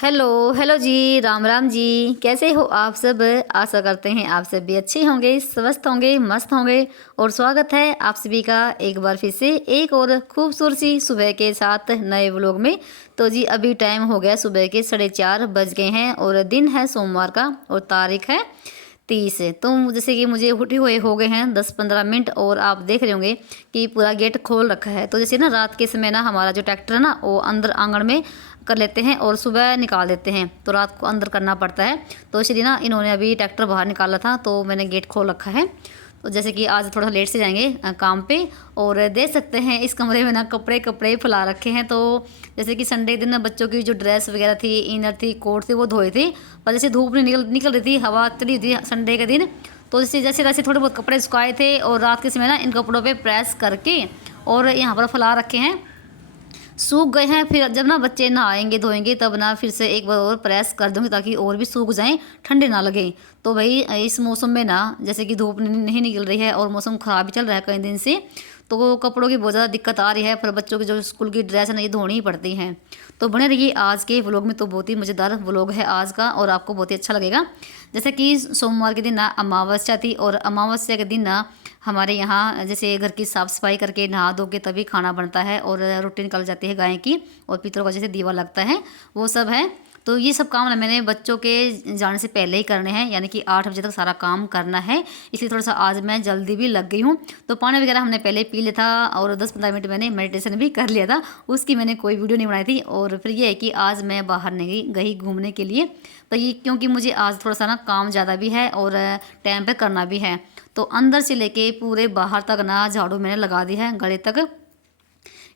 Hello hello जी, राम राम जी। कैसे हो आप सब? आशा करते हैं आप सब भी अच्छे होंगे, स्वस्थ होंगे, मस्त होंगे। और स्वागत है आप सभी का एक बार फिर से एक और खूबसूरत सी सुबह के साथ नए व्लॉग में। तो जी अभी टाइम हो गया सुबह के 4:30 बज गए हैं और दिन है सोमवार का और तारीख है 30। तो जैसे कि मुझे उठे हुए हो गए हैं 10-15 मिनट और आप देख रहे होंगे कि पूरा गेट खोल रखा है। तो जैसे ना रात के समय ना हमारा जो ट्रैक्टर है ना वो अंदर आंगन में कर लेते हैं और सुबह निकाल देते हैं, तो रात को अंदर करना पड़ता है। तो इसलिए ना इन्होंने अभी ट्रैक्टर बाहर निकाला था तो मैंने गेट खोल रखा है। तो जैसे कि आज थोड़ा लेट से जाएंगे काम पे। और देख सकते हैं इस कमरे में ना कपड़े कपड़े फैला रखे हैं। तो जैसे कि संडे के दिन ना बच्चों की जो ड्रेस वगैरह थी, इनर थी, कोट थी, वो धोए थे। पर जैसे धूप नहीं निकल रही थी, हवा चली हुई थी संडे के दिन, तो जैसे जैसे जैसे थोड़े बहुत कपड़े सुखाए थे और रात के समय ना इन कपड़ों पे प्रेस करके और यहाँ पर फैला रखे हैं, सूख गए हैं। फिर जब ना बच्चे नहाएंगे धोएंगे तब ना फिर से एक बार और प्रेस कर दूंगी ताकि और भी सूख जाएं, ठंडे ना लगे। तो भाई इस मौसम में ना जैसे कि धूप नहीं निकल रही है और मौसम ख़राब भी चल रहा है कई दिन से, तो वो कपड़ों की बहुत ज़्यादा दिक्कत आ रही है। पर बच्चों की जो स्कूल की ड्रेस है ना ये धोनी ही पड़ती हैं। तो बने रहिए आज के व्लॉग में, तो बहुत ही मज़ेदार व्लॉग है आज का और आपको बहुत ही अच्छा लगेगा। जैसे कि सोमवार के दिन ना अमावस्या थी और अमावस्या के दिन ना हमारे यहाँ जैसे घर की साफ़ सफाई करके नहा धो के तभी खाना बनता है और रोटी निकल जाती है गाय की और पितरों का जैसे दीवा लगता है वो सब है। तो ये सब काम ना मैंने बच्चों के जाने से पहले ही करने हैं, यानी कि 8 बजे तक सारा काम करना है। इसलिए थोड़ा सा आज मैं जल्दी भी लग गई हूँ। तो पानी वगैरह हमने पहले पी लिया था और 10-15 मिनट मैंने मेडिटेशन भी कर लिया था, उसकी मैंने कोई वीडियो नहीं बनाई थी। और फिर ये है कि आज मैं बाहर नहीं गई घूमने के लिए, तो ये क्योंकि मुझे आज थोड़ा सा ना काम ज़्यादा भी है और टाइम पे करना भी है। तो अंदर से लेके पूरे बाहर तक ना झाड़ू मैंने लगा दी है गले तक,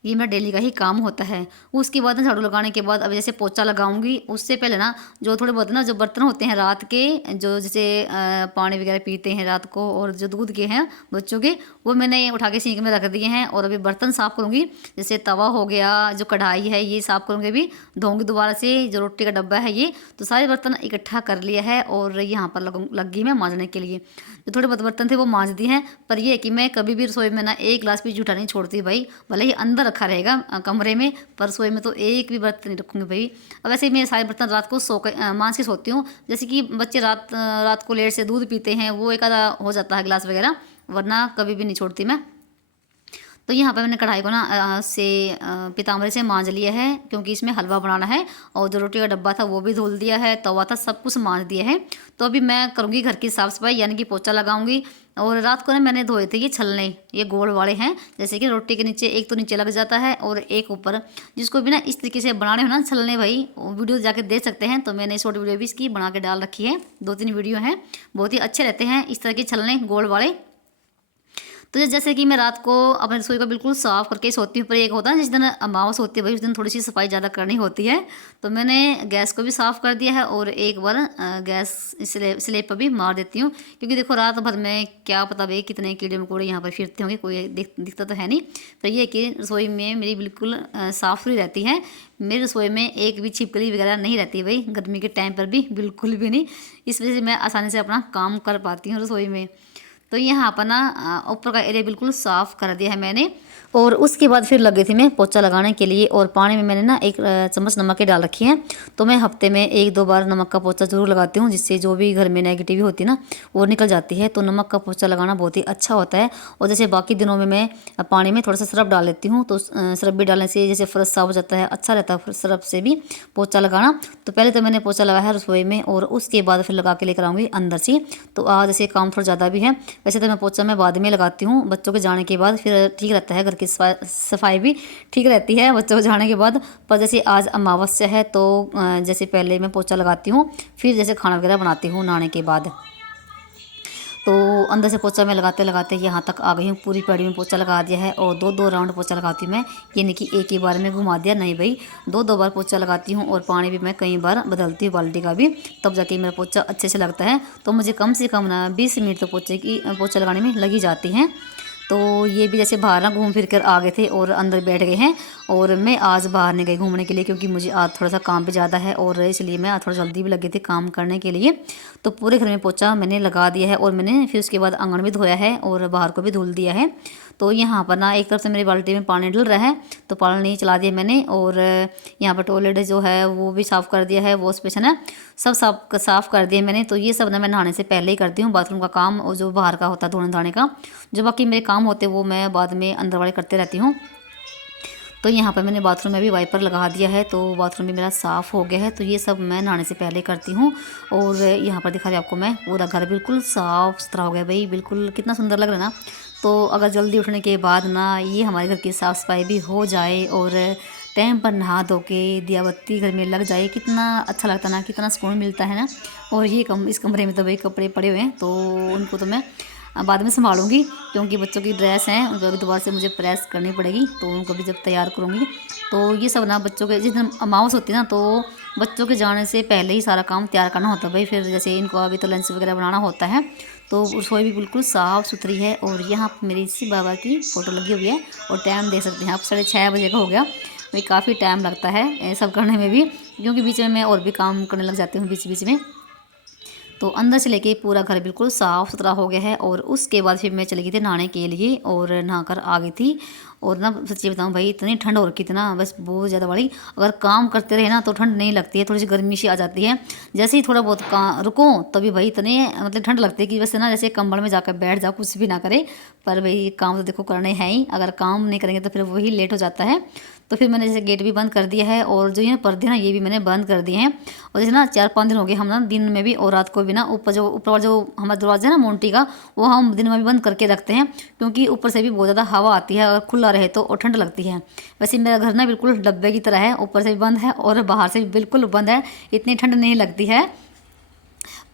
ये मेरा डेली का ही काम होता है। उसके बाद ना झाड़ू लगाने के बाद अब जैसे पोछा लगाऊंगी उससे पहले ना जो थोड़े बहुत ना जो बर्तन होते हैं रात के, जो जैसे पानी वगैरह पीते हैं रात को और जो दूध के हैं बच्चों के, वो मैंने उठा के सिंक में रख दिए हैं। और अभी बर्तन साफ़ करूँगी, जैसे तवा हो गया, जो कढ़ाई है ये साफ़ करूँगी, अभी धोऊंगी दोबारा से। जो रोटी का डब्बा है ये, तो सारे बर्तन इकट्ठा कर लिया है और यहाँ पर लग गई मैं मांजने के लिए। जो थोड़े बहुत बर्तन थे वो मांज दिए हैं। पर ये है कि मैं कभी भी रसोई में ना एक गिलास भी जूठा नहीं छोड़ती भाई, भले ही अंदर रखा रहेगा कमरे में, पर रसोई में तो एक भी बर्तन नहीं रखूँगी भाई। अब वैसे ही मैं सारे बर्तन रात को मांज के सोती हूँ। जैसे कि बच्चे रात को लेट से दूध पीते हैं, वो एक आधा हो जाता है गिलास वगैरह, वरना कभी भी नहीं छोड़ती मैं। तो यहाँ पे मैंने कढ़ाई को ना पीताम्बरी से मांज लिया है क्योंकि इसमें हलवा बनाना है। और जो रोटी का डब्बा था वो भी धुल दिया है, तवा था, सब कुछ मांज दिया है। तो अभी मैं करूँगी घर की साफ़ सफाई, यानी कि पोछा लगाऊंगी। और रात को ना मैंने धोए थे ये छलने, ये गोल वाले हैं, जैसे कि रोटी के नीचे एक तो नीचे लग जाता है और एक ऊपर। जिसको भी ना इस तरीके से बनाने हो ना छलने भाई, वीडियो जाके देख सकते हैं। तो मैंने शॉर्ट वीडियो भी इसकी बना के डाल रखी है, 2-3 वीडियो हैं, बहुत ही अच्छे रहते हैं इस तरह के छलने गोल वाले। तो जैसे कि मैं रात को अपने रसोई को बिल्कुल साफ़ करके सोती हूँ। पर एक होता है जिस दिन अमावस होती है भाई, उस दिन थोड़ी सी सफाई ज़्यादा करनी होती है। तो मैंने गैस को भी साफ़ कर दिया है और एक बार गैस स्लेब पर भी मार देती हूँ, क्योंकि देखो रात भर में क्या पता भाई कितने कीड़े मकोड़े यहाँ पर फिरते होंगे, कोई दिखता तो है नहीं। पर यह कि रसोई में मेरी बिल्कुल साफ़ सुथरी रहती है। मेरी रसोई में एक भी छिपकली वगैरह नहीं रहती भाई, गर्मी के टाइम पर भी बिल्कुल भी नहीं। इस वजह से मैं आसानी से अपना काम कर पाती हूँ रसोई में। तो यहाँ पर ना ऊपर का एरिया बिल्कुल साफ़ कर दिया है मैंने। और उसके बाद फिर लग गई थी मैं पोछा लगाने के लिए। और पानी में मैंने ना 1 चम्मच नमक की डाल रखी है। तो मैं हफ्ते में 1-2 बार नमक का पोछा ज़रूर लगाती हूँ, जिससे जो भी घर में नेगेटिव होती है ना वो निकल जाती है। तो नमक का पोछा लगाना बहुत ही अच्छा होता है। और जैसे बाकी दिनों में मैं पानी में थोड़ा सा सरफ डाल लेती हूँ, तो सरफ भी डालने से जैसे फर्श साफ हो जाता है, अच्छा रहता है सरफ से भी पोछा लगाना। तो पहले तो मैंने पोछा लगाया है रसोई में और उसके बाद फिर लगा के लेकर आऊँगी अंदर से। तो आज जैसे काम थोड़ा ज़्यादा भी है, वैसे तो मैं पोछा मैं बाद में लगाती हूँ बच्चों के जाने के बाद, फिर ठीक रहता है घर की सफाई भी ठीक रहती है बच्चों को जाने के बाद। पर जैसे आज अमावस्या है तो जैसे पहले मैं पोछा लगाती हूँ, फिर जैसे खाना वगैरह बनाती हूँ नहाने के बाद। तो अंदर से पोछा मैं लगाते लगाते यहाँ तक आ गई हूँ, पूरी पैड़ी में पोछा लगा दिया है। और 2-2 राउंड पोछा लगाती हूँ मैं, ये नहीं कि एक ही बार में घुमा दिया, नहीं भाई, 2-2 बार पोछा लगाती हूँ। और पानी भी मैं कई बार बदलती हूँ बाल्टी का भी, तब जाके मेरा पोछा अच्छे से लगता है। तो मुझे कम से कम ना 20 मिनट तो पोछा लगाने में लगी जाती हैं। तो ये भी जैसे बाहर ना घूम फिर कर आ गए थे और अंदर बैठ गए हैं। और मैं आज बाहर नहीं गई घूमने के लिए, क्योंकि मुझे आज थोड़ा सा काम पे ज़्यादा है और इसलिए मैं आज थोड़ा जल्दी भी लगे थे काम करने के लिए। तो पूरे घर में पोछा मैंने लगा दिया है और मैंने फिर उसके बाद आंगन भी धोया है और बाहर को भी धुल दिया है। तो यहाँ पर ना एक तरफ से मेरी बाल्टी में पानी डल रहा है, तो पानी चला दिया मैंने। और यहाँ पर टॉयलेट जो है वो भी साफ़ कर दिया है, वॉश बेसिन है सब साफ़ कर दिया मैंने। तो ये सब ना मैं नहाने से पहले ही करती हूँ, बाथरूम का काम और जो बाहर का होता है धोने धाने का। जो बाकी मेरे काम होते हैं वो मैं बाद में अंदर वाले करते रहती हूँ। तो यहाँ पर मैंने बाथरूम में भी वाइपर लगा दिया है, तो बाथरूम भी मेरा साफ़ हो गया है। तो ये सब मैं नहाने से पहले करती हूँ। और यहाँ पर दिखा रही आपको मैं, पूरा घर बिल्कुल साफ़ सुथरा हो गया भाई, बिल्कुल कितना सुंदर लग रहा है ना। तो अगर जल्दी उठने के बाद ना ये हमारे घर की साफ़ सफाई भी हो जाए और टाइम पर नहा धो के दिया बत्ती घर में लग जाए, कितना अच्छा लगता है ना, कितना सुकून मिलता है ना। और ये इस कमरे में तो भाई कपड़े पड़े हुए हैं, तो उनको तो मैं बाद में संभालूंगी, क्योंकि बच्चों की ड्रेस हैं उनको अभी दोबारा से मुझे प्रेस करनी पड़ेगी, तो उनको भी जब तैयार करूँगी। तो ये सब ना बच्चों के जिस दिन अमावस होती है ना, तो बच्चों के जाने से पहले ही सारा काम तैयार करना होता है भाई। फिर जैसे इनको अभी तो लंच वगैरह बनाना होता है, तो रसोई भी बिल्कुल साफ़ सुथरी है। और यहाँ पर मेरी इसी बाबा की फ़ोटो लगी हुई है और टाइम देख सकते हैं आप, 6:30 बजे का हो गया भाई। काफ़ी टाइम लगता है ये सब करने में भी, क्योंकि बीच में मैं और भी काम करने लग जाती हूँ बीच बीच में। तो अंदर से लेके पूरा घर बिल्कुल साफ़ सुथरा हो गया है। और उसके बाद फिर मैं चली गई थी नहाने के लिए और नहाकर आ गई थी। और ना सच्ची बताऊँ भाई, इतनी ठंड हो रखी थी ना, बस बहुत ज़्यादा बड़ी। अगर काम करते रहे ना तो ठंड नहीं लगती है, थोड़ी सी गर्मी सी आ जाती है। जैसे ही थोड़ा बहुत रुको तभी भाई इतने मतलब ठंड लगती है कि वैसे ना जैसे कंबल में जाकर बैठ जाओ, कुछ भी ना करे। पर भाई काम तो देखो करने हैं ही, अगर काम नहीं करेंगे तो फिर वही लेट हो जाता है। तो फिर मैंने जैसे गेट भी बंद कर दिया है और जो ये पर्दे ना ये भी मैंने बंद कर दिए हैं। और जैसे ना 4-5 दिन हो गए हम ना दिन में भी और रात को भी ना ऊपर वाला जो हमारा दरवाजा है ना मोन्टी का, वो हम दिन में भी बंद करके रखते हैं, क्योंकि ऊपर से भी बहुत ज़्यादा हवा आती है, अगर खुला रहे तो और ठंड लगती है। वैसे मेरा घर ना बिल्कुल डब्बे की तरह है, ऊपर से भी बंद है और बाहर से भी बिल्कुल बंद है, इतनी ठंड नहीं लगती है।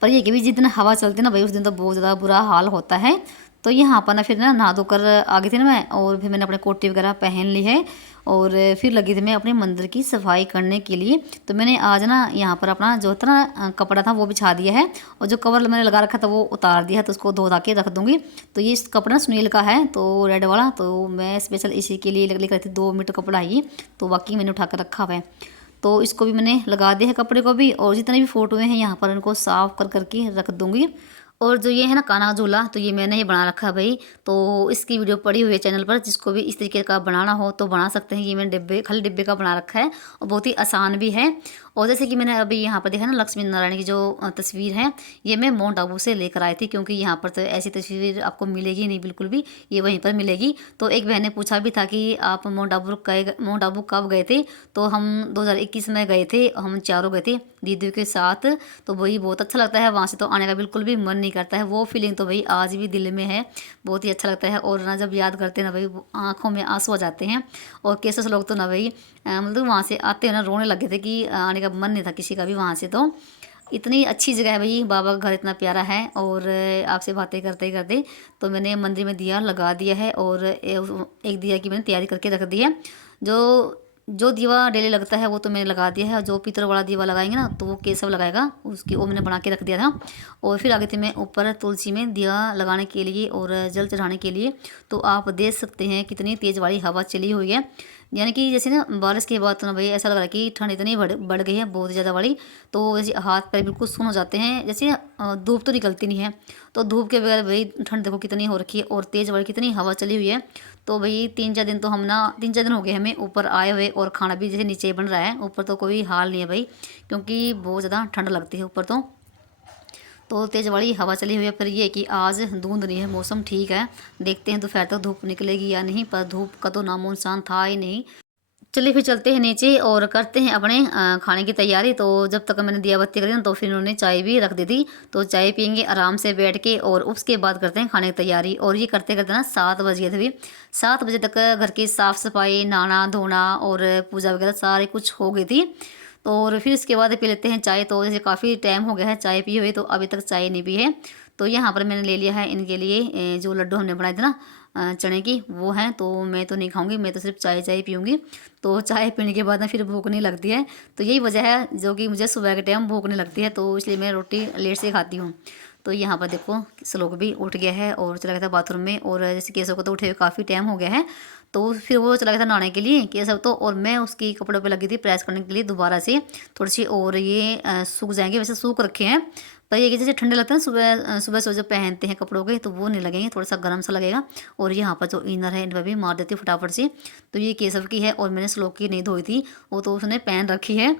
पर ये कि भी जितना हवा चलती है ना भाई, उस दिन तो बहुत ज़्यादा बुरा हाल होता है। तो यहाँ पर ना फिर ना नहा धोकर आ गई थी ना मैं, और फिर मैंने अपने कोटी वगैरह पहन ली है और फिर लगी थी मैं अपने मंदिर की सफाई करने के लिए। तो मैंने आज ना यहाँ पर अपना जो था ना कपड़ा था वो बिछा दिया है, और जो कवर मैंने लगा रखा था वो उतार दिया है, तो उसको धो धा के रख दूँगी। तो ये इस कपड़ा ना सुनील का है, तो रेड वाला, तो मैं स्पेशल इसी के लिए लेकर थी। 2 मीटर कपड़ा है ये, तो बाकी मैंने उठा कर रखा हुआ है। तो इसको भी मैंने लगा दिया है कपड़े को भी, और जितने भी फ़ोटो हैं यहाँ पर इनको साफ़ कर करके रख दूँगी। और जो ये है ना कान्हा झूला, तो ये मैंने ही बना रखा है भाई। तो इसकी वीडियो पड़ी हुई है चैनल पर, जिसको भी इस तरीके का बनाना हो तो बना सकते हैं। ये मैंने खाली डिब्बे का बना रखा है और बहुत ही आसान भी है। और जैसे कि मैंने अभी यहाँ पर देखा ना लक्ष्मी नारायण की जो तस्वीर है, ये मैं माउंट आबू से लेकर आई थी, क्योंकि यहाँ पर तो ऐसी तस्वीर आपको मिलेगी नहीं बिल्कुल भी, ये वहीं पर मिलेगी। तो एक बहन ने पूछा भी था कि आप माउंट आबू कब गए थे, तो हम 2021 में गए थे, हम चारों गए थे दीदी के साथ। तो वही बहुत अच्छा लगता है, वहाँ से तो आने का बिल्कुल भी मन नहीं करता है। वो फीलिंग तो भाई आज भी दिल में है, बहुत ही अच्छा लगता है। और ना जब याद करते हैं ना भाई, आँखों में आंसू आ जाते हैं। और कैसे लोग तो ना भाई मतलब वहाँ से आते हैं ना रोने लगे थे कि आने का मन नहीं था किसी का भी वहाँ से। तो इतनी अच्छी जगह है भाई, बाबा का घर इतना प्यारा है। और आपसे बातें करते करते तो मैंने मंदिर में दिया लगा दिया है, और एक दिया की मैंने तैयारी करके रख दी है। जो जो दीवा डेली लगता है वो तो मैंने लगा दिया है, और जो पीतल वाला दीवा लगाएंगे ना तो वो केशव लगाएगा, उसकी वो मैंने बना के रख दिया था। और फिर आगे थे मैं ऊपर तुलसी में दिया लगाने के लिए और जल चढ़ाने के लिए। तो आप देख सकते हैं कितनी तेज़ वाली हवा चली हुई है, यानी कि जैसे ना बारिश के बाद तो ना भाई ऐसा लग रहा है कि ठंड इतनी बढ़ गई है, बहुत ज़्यादा बड़ी। तो जैसे हाथ पैर बिल्कुल सुन हो जाते हैं, जैसे धूप तो निकलती नहीं है, तो धूप के बगैर भाई ठंड देखो कितनी हो रखी है, और तेज़ वाली कितनी हवा चली हुई है। तो भाई 3-4 दिन तो हम ना 3-4 दिन हो गए हमें ऊपर आए हुए, और खाना भी जैसे नीचे ही बन रहा है, ऊपर तो कोई हाल नहीं है भाई, क्योंकि बहुत ज़्यादा ठंड लगती है ऊपर। तो तेज़ वाली हवा चली हुई है। फिर ये कि आज धुंध नहीं है, मौसम ठीक है, देखते हैं दोपहर तक धूप निकलेगी या नहीं, पर धूप का तो नामो निशान था ही नहीं। चलिए फिर चलते हैं नीचे और करते हैं अपने खाने की तैयारी। तो जब तक मैंने दिया बत्ती करी ना, तो फिर उन्होंने चाय भी रख दी थी, तो चाय पियेंगे आराम से बैठ के, और उसके बाद करते हैं खाने की तैयारी। और ये करते करते ना 7 बज गए थे भी, 7 बजे तक घर की साफ़ सफाई, नहाना धोना और पूजा वगैरह सारे कुछ हो गई थी। तो और फिर इसके बाद पी लेते हैं चाय। तो जैसे काफ़ी टाइम हो गया है चाय पिए हुए, तो अभी तक चाय नहीं पी है। तो यहाँ पर मैंने ले लिया है इनके लिए जो लड्डू हमने बनाए थे ना चने की, वो हैं। तो मैं तो नहीं खाऊंगी, मैं तो सिर्फ चाय चाय पीऊँगी। तो चाय पीने के बाद ना फिर भूख नहीं लगती है, तो यही वजह है जो कि मुझे सुबह के टाइम भूख नहीं लगती है, तो इसलिए मैं रोटी लेट से खाती हूँ। तो यहाँ पर देखो श्लोक भी उठ गया है और चला गया था बाथरूम में। और जैसे केशव को तो उठे हुए काफ़ी टाइम हो गया है, तो फिर वो चला गया था नहाने के लिए केशव तो। और मैं उसकी कपड़ों पे लगी थी प्रेस करने के लिए दोबारा से थोड़ी सी, और ये सूख जाएंगे। वैसे सूख रखे हैं पर ये कि जैसे ठंडे लगते हैं सुबह सुबह से जो पहनते हैं कपड़ों के, तो वो नहीं लगेंगे, थोड़ा सा गर्म सा लगेगा। और यहाँ पर जो इनर है इन पर भी मार देती हूँ फटाफट से। तो ये केशव की है और मैंने श्लोक की नहीं धोई थी, वो तो उसने पहन रखी है।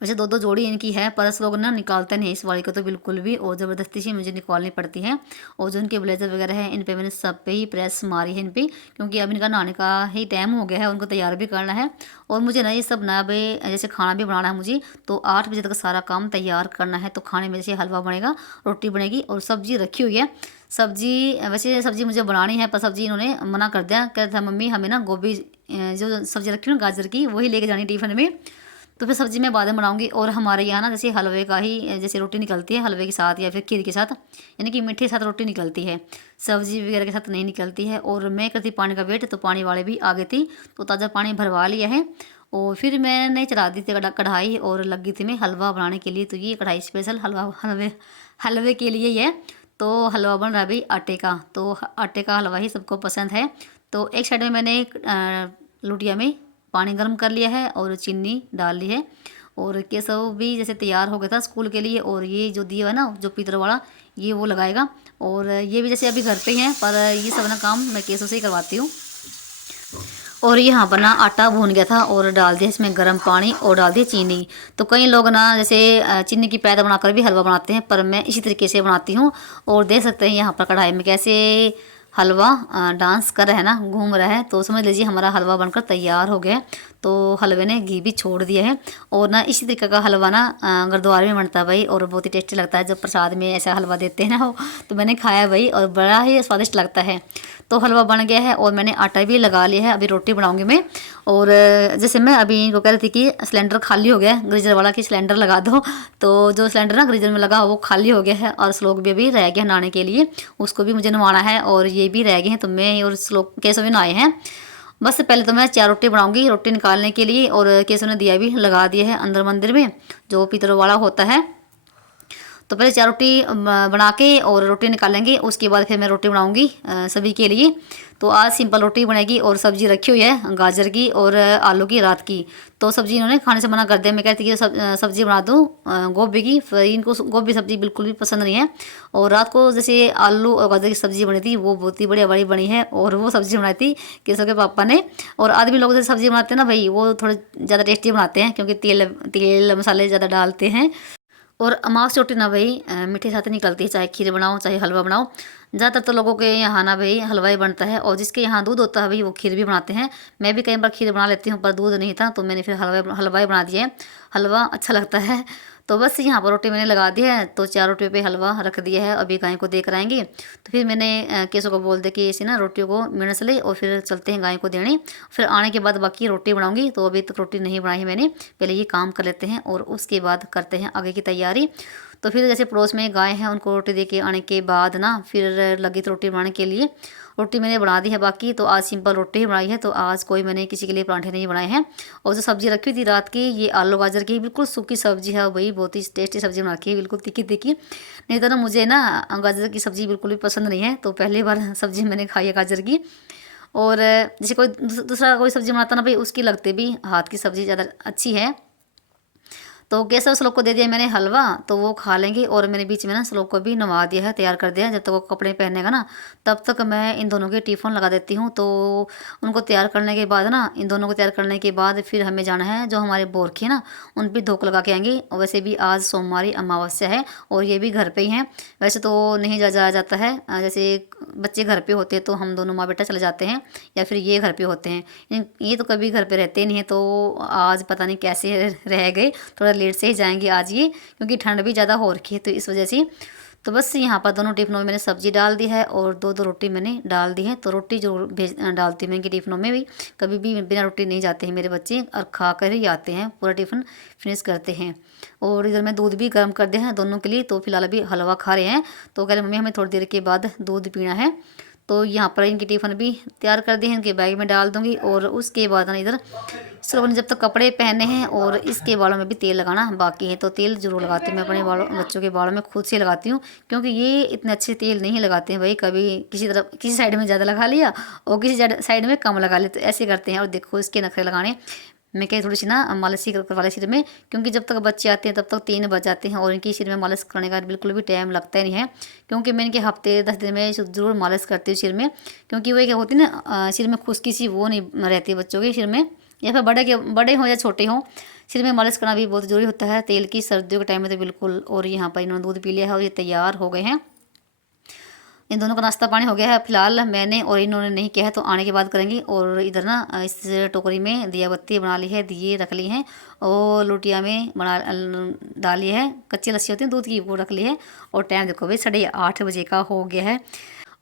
वैसे दो दो जोड़ी इनकी है पर लोग ना निकालते नहीं इस वाली को तो बिल्कुल भी, और ज़बरदस्ती से मुझे निकालनी पड़ती है। और जो इनके ब्लेजर वगैरह है इन पे मैंने सब पे ही प्रेस मारी है इन पे, क्योंकि अब इनका नहाने का ही टाइम हो गया है, उनको तैयार भी करना है। और मुझे ना ये सब ना भाई जैसे खाना भी बनाना है मुझे, तो 8 बजे तक सारा काम तैयार करना है। तो खाने में जैसे हलवा बनेगा, रोटी बनेगी और सब्जी रखी हुई है। सब्जी वैसे सब्जी मुझे बनानी है पर सब्जी इन्होंने मना कर दिया, कहता था मम्मी हमें ना गोभी जो सब्जी रखी है ना गाजर की, वही लेके जानी टिफ़िन में, तो फिर सब्ज़ी मैं बाद में बनाऊंगी। और हमारे यहाँ ना जैसे हलवे का ही जैसे रोटी निकलती है हलवे के साथ या फिर खीर के साथ, यानी कि मीठे के साथ रोटी निकलती है, सब्ज़ी वगैरह के साथ नहीं निकलती है। और मैं करती पानी का वेट, तो पानी वाले भी आ गए थी, तो ताज़ा पानी भरवा लिया है। और फिर मैंने चला दी थी कढ़ाई और लगी थी मैं हलवा बनाने के लिए। तो ये कढ़ाई स्पेशल हलवे के लिए ही है। तो हलवा बन रहा है भाई आटे का, तो आटे का हलवा ही सबको पसंद है। तो एक साइड में मैंने लुटिया में पानी गर्म कर लिया है और चीनी डाल ली है। और केशव भी जैसे तैयार हो गया था स्कूल के लिए। और ये जो दिया है ना जो पीतल वाला, ये वो लगाएगा। और ये भी जैसे अभी घर पे ही है, पर ये सब ना काम मैं केशव से ही करवाती हूँ। और यहाँ पर ना आटा भून गया था और डाल दिया इसमें गर्म पानी और डाल दी चीनी। तो कई लोग ना जैसे चीनी की पैदा बनाकर भी हलवा बनाते हैं, पर मैं इसी तरीके से बनाती हूँ। और देख सकते हैं यहाँ पर कढ़ाई में कैसे हलवा डांस कर रहा है ना, घूम रहा है। तो समझ लीजिए हमारा हलवा बनकर तैयार हो गया है। तो हलवे ने घी भी छोड़ दिया है। और ना इसी तरीके का हलवा ना गुरुद्वारे में बनता है भाई, और बहुत ही टेस्टी लगता है जब प्रसाद में ऐसा हलवा देते हैं ना वो। तो मैंने खाया भाई और बड़ा ही स्वादिष्ट लगता है। तो हलवा बन गया है और मैंने आटा भी लगा लिया है, अभी रोटी बनाऊंगी मैं। और जैसे मैं अभी इनको कह रही थी कि सिलेंडर खाली हो गया है गीजर वाला, कि सिलेंडर लगा दो। तो जो सिलेंडर ना गीजर में लगा वो खाली हो गया है, और श्लोक भी अभी रह गया नहाने के लिए, उसको भी मुझे नहाना है। और ये भी रह गए हैं, तो मैं और श्लोक केशव भी नहाए हैं। बस पहले तो मैं 4 रोटी बनाऊंगी रोटी निकालने के लिए। और केशव ने दिया भी लगा दिया है अंदर मंदिर में जो पीतल वाला होता है। तो पहले 4 रोटी बना के और रोटी निकालेंगे, उसके बाद फिर मैं रोटी बनाऊंगी सभी के लिए। तो आज सिंपल रोटी बनेगी और सब्जी रखी हुई है गाजर की और आलू की रात की। तो सब्जी इन्होंने खाने से मना कर दिया। मैं कहती कि सब्जी बना दूँ गोभी की, फिर इनको गोभी सब्जी बिल्कुल भी पसंद नहीं है। और रात को जैसे आलू और गाजर की सब्जी बनी थी, वो बहुत ही बढ़िया बड़ी बनी है। और वो सब्जी बनाई थी केशव के पापा ने। और आदमी लोग जैसे सब्जी बनाते हैं ना भाई, वो थोड़े ज़्यादा टेस्टी बनाते हैं, क्योंकि तेल मसाले ज़्यादा डालते हैं। और अमावस रोटी ना भाई मीठे साथ निकलती है, चाहे खीर बनाओ चाहे हलवा बनाओ। ज़्यादातर तो लोगों के यहाँ ना भाई हलवा ही बनता है, और जिसके यहाँ दूध होता है भाई वो खीर भी बनाते हैं। मैं भी कई बार खीर बना लेती हूँ, पर दूध नहीं था तो मैंने फिर हलवा ही बना दिया है। हलवा अच्छा लगता है। तो बस यहाँ पर रोटी मैंने लगा दी है, तो 4 रोटी पे हलवा रख दिया है, अभी गाय को दे कर आएंगे। तो फिर मैंने केशव को बोल दिया कि ऐसे ना रोटियों को मिनस ले और फिर चलते हैं गाय को देने। फिर आने के बाद बाकी रोटी बनाऊंगी। तो अभी तक रोटी नहीं बनाई है मैंने, पहले ये काम कर लेते हैं और उसके बाद करते हैं आगे की तैयारी। तो फिर जैसे पड़ोस में गाय हैं, उनको रोटी दे के आने के बाद ना फिर लगी तो रोटी बनाने के लिए। रोटी मैंने बना दी है बाकी, तो आज सिंपल रोटी ही बनाई है। तो आज कोई मैंने किसी के लिए पराठे नहीं बनाए हैं। और जो सब्ज़ी रखी थी रात की, ये आलू गाजर की बिल्कुल सूखी सब्ज़ी है, वही बहुत ही टेस्टी सब्ज़ी बना रखी है, बिल्कुल तीखी तीखी। नहीं तो ना मुझे ना गाजर की सब्ज़ी बिल्कुल भी पसंद नहीं है, तो पहली बार सब्ज़ी मैंने खाई है गाजर की। और जैसे कोई दूसरा कोई सब्ज़ी बनाता ना भाई, उसकी लगती भी हाथ की सब्ज़ी ज़्यादा अच्छी है। तो केशव श्लोक को दे दिया मैंने हलवा, तो वो खा लेंगे। और मैंने बीच में ना श्लोक को भी नवा दिया है, तैयार कर दिया है। जब तक वो कपड़े पहनेगा ना, तब तक मैं इन दोनों के टिफ़िन लगा देती हूँ। तो उनको तैयार करने के बाद ना, इन दोनों को तैयार करने के बाद फिर हमें जाना है जो हमारे बोरखे ना, उन पर धोख लगा के आएंगे। और वैसे भी आज सोमवारी अमावस्या है और ये भी घर पर ही हैं। वैसे तो नहीं जाया जाता है, जैसे बच्चे घर पर होते हैं तो हम दोनों माँ बेटा चले जाते हैं, या फिर ये घर पर होते हैं। ये तो कभी घर पर रहते नहीं हैं, तो आज पता नहीं कैसे रह गए, थोड़ा लेट से ही जाएंगे आज ये, क्योंकि ठंड भी ज़्यादा हो रखी है तो इस वजह से। तो बस यहाँ पर दोनों टिफ़िनों में मैंने सब्जी डाल दी है और 2-2 रोटी मैंने डाल दी है। तो रोटी जो डालती हूँ मैं इनके टिफ़िनों में भी, कभी भी बिना रोटी नहीं जाते हैं मेरे बच्चे, और खा कर ही आते हैं, पूरा टिफ़िन फिनिश करते हैं। और इधर मैं दूध भी गर्म कर दिया है दोनों के लिए। तो फिलहाल अभी हलवा खा रहे हैं, तो कह रहे मम्मी हमें थोड़ी देर के बाद दूध पीना है। तो यहाँ पर इनकी टिफ़िन भी तैयार कर दी है, इनके बैग में डाल दूँगी। और उसके बाद ना इधर सिर्फ जब तक कपड़े पहने हैं और इसके बालों में भी तेल लगाना बाकी है। तो तेल ज़रूर लगाती हूँ मैं अपने बालों बच्चों के बालों में, खुद से लगाती हूँ, क्योंकि ये इतने अच्छे तेल नहीं लगाते हैं भाई। कभी किसी साइड में ज़्यादा लगा लिया और किसी साइड में कम लगा लिया, तो ऐसे करते हैं। और देखो इसके नखरे लगाने, मैं कहीं थोड़ी सी ना मालिश ही करवा ली सिर में, क्योंकि जब तक बच्चे आते हैं तब तक 3 बज जाते हैं और इनकी सिर में मालिश करने का बिल्कुल भी टाइम लगता ही नहीं है। क्योंकि मैं इनके हफ्ते 10 दिन में ज़रूर मालिश करती हूँ सिर में, क्योंकि वो क्या होती है ना सिर में खुश्की सी वो नहीं रहती बच्चों के सिर में, या फिर बड़े हों या छोटे हों, सिर में मालिश करना भी बहुत ज़रूरी होता है तेल की, सर्दियों के टाइम में तो बिल्कुल। और यहाँ पर इन्होंने दूध पी लिया है और ये तैयार हो गए हैं। इन दोनों का नाश्ता पानी हो गया है फिलहाल, मैंने और इन्होंने नहीं किया है, तो आने के बाद करेंगी। और इधर ना इस टोकरी में दिया बत्ती बना ली है, दिए रख ली हैं, और लोटिया में डाली है, कच्ची लस्सी होती है दूध की, वो रख ली है। और टाइम देखो भाई 8:30 बजे का हो गया है।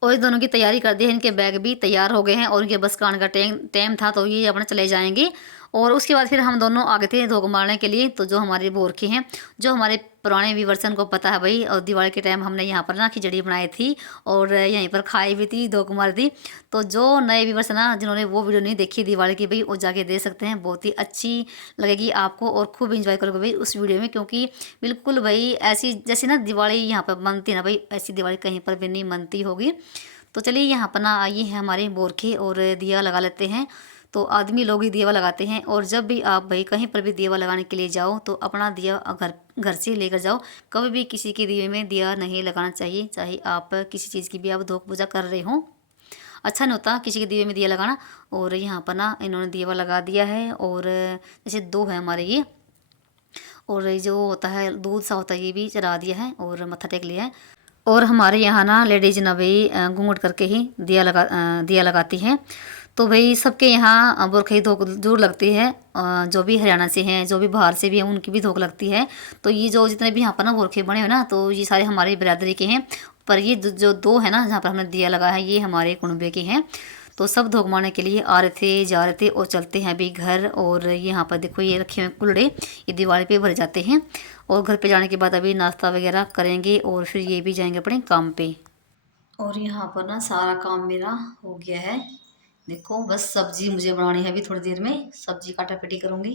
और इस दोनों की तैयारी कर दी है, इनके बैग भी तैयार हो गए हैं और इनके बस का आने का टाइम था, तो ये अपने चले जाएंगे। और उसके बाद फिर हम दोनों आगे थे धोख मारने के लिए। तो जो हमारे बोरखे हैं, जो हमारे पुराने व्यूवर्सन को पता है भाई, और दिवाली के टाइम हमने यहाँ पर ना खिचड़ी बनाई थी और यहीं पर खाई भी थी, धोख मारी थी। तो जो नए व्यूवर्स ना जिन्होंने वो वीडियो नहीं देखी दिवाली की भाई, वो जाके देख सकते हैं, बहुत ही अच्छी लगेगी आपको और खूब इंजॉय करोगे भाई उस वीडियो में। क्योंकि बिल्कुल भाई ऐसी जैसे ना दिवाली यहाँ पर मनती ना भाई, ऐसी दिवाली कहीं पर भी नहीं मनती होगी। तो चलिए यहाँ पर ना आइए है हमारे बोरखे और दिया लगा लेते हैं। तो आदमी लोग ही दिया लगाते हैं, और जब भी आप भाई कहीं पर भी दिया लगाने के लिए जाओ तो अपना दिया घर से लेकर जाओ। कभी भी किसी के दिए में दिया नहीं लगाना चाहिए, चाहे आप किसी चीज़ की भी आप धोख पूजा कर रहे हो, अच्छा नहीं होता किसी के दिए में दिया लगाना। और यहाँ पर ना इन्होंने दिया लगा दिया है, और जैसे 2 है हमारे ये, और ये जो होता है दूध सा होता है ये भी चढ़ा दिया है और मत्था टेक लिया है। और हमारे यहाँ ना लेडीज ना भाई घूंघट करके ही दिया लगाती हैं। तो भाई सबके यहाँ बुरखई धोक जरूर लगती है, जो भी हरियाणा से हैं, जो भी बाहर से भी हैं, उनकी भी धोक लगती है। तो ये जो जितने भी यहाँ पर ना बुरखे बने हुए ना, तो ये सारे हमारी बिरादरी के हैं। पर ये जो 2 है ना जहाँ पर हमने दिया लगा है, ये हमारे कुनबे के हैं। तो सब धोख मारने के लिए आ रहे थे, जा रहे थे, और चलते हैं अभी घर। और यहाँ पर देखो ये रखे हुए कुल्हड़े, ये दिवाली पे भर जाते हैं। और घर पे जाने के बाद अभी नाश्ता वगैरह करेंगे और फिर ये भी जाएंगे अपने काम पे। और यहाँ पर ना सारा काम मेरा हो गया है, देखो बस सब्जी मुझे बनानी है अभी थोड़ी देर में, सब्जी काटा पीटी करूँगी।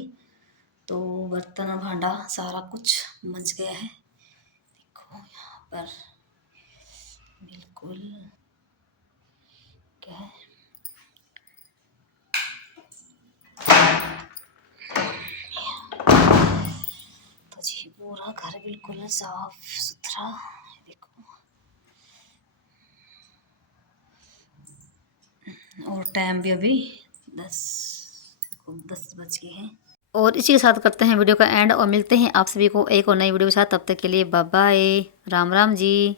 तो बर्तन भांडा सारा कुछ मच गया है, देखो यहाँ पर बिल्कुल क्या है। तो जी पूरा घर बिल्कुल साफ सुथरा, देखो। और टाइम भी अभी 10 बज गए हैं। और इसी के साथ करते हैं वीडियो का एंड, और मिलते हैं आप सभी को एक और नई वीडियो के साथ। तब तक के लिए बाय बाय, राम राम जी।